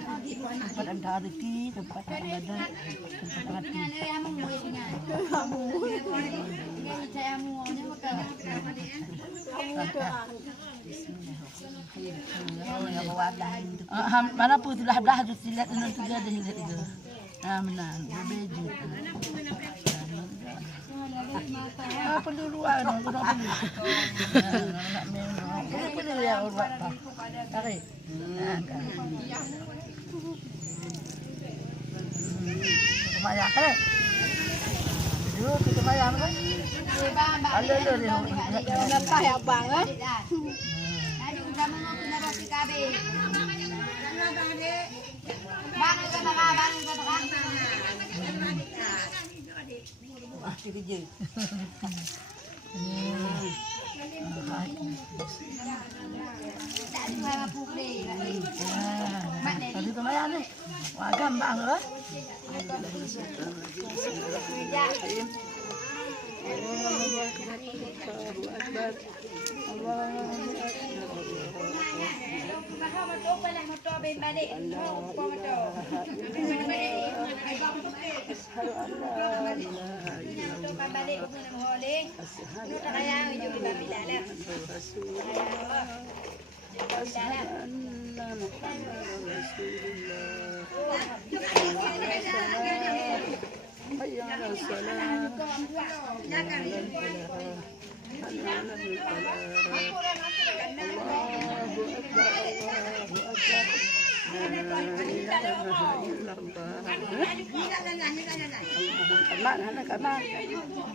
tempat ada rezeki, tempat ada badan, tempat hati. Mana pun sudah belah tu silat dengan tiga dah hilat itu. Menang, berbeza. Apa dulu ada, aku nak beli. Nak minum. Apa dia yang buat apa? Tarik. Kemayang kan? Dulu kita kemayang kan? Ada dia. Lepas ya bang kan? Aduh, kamu mau kena roti kabe. Bang, kata bang, kata bang. Masih kerja. Tak ada apa pulih. Tadi kemayang ni. Wagam bang kan?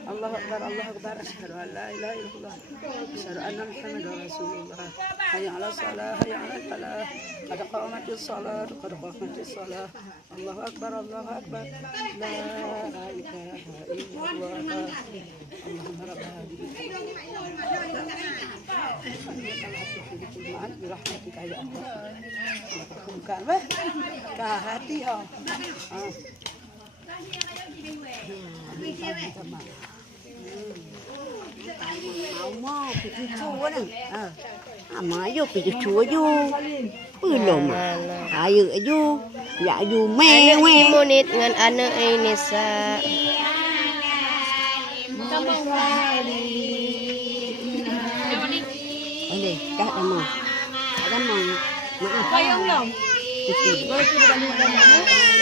الله أكبر الله أكبر أشهد أن لا إله إلا الله أشهد أن محمدا رسول الله حي على الصلاة حي على الفلاح قد قامت الصلاة قد قامت الصلاة الله أكبر الله أكبر لا إله إلا الله اللهم رب هذه برحمتك يا الله kan weh ka hati ha Mau pergi cuba ni. Amayo pergi cuba ju. Belum. Ayo ju. Ya ju mewe. Munit dengan anak Ainisa. Ini dah lama. Dah lama. Maaf. Bayang belum? Boleh kita balik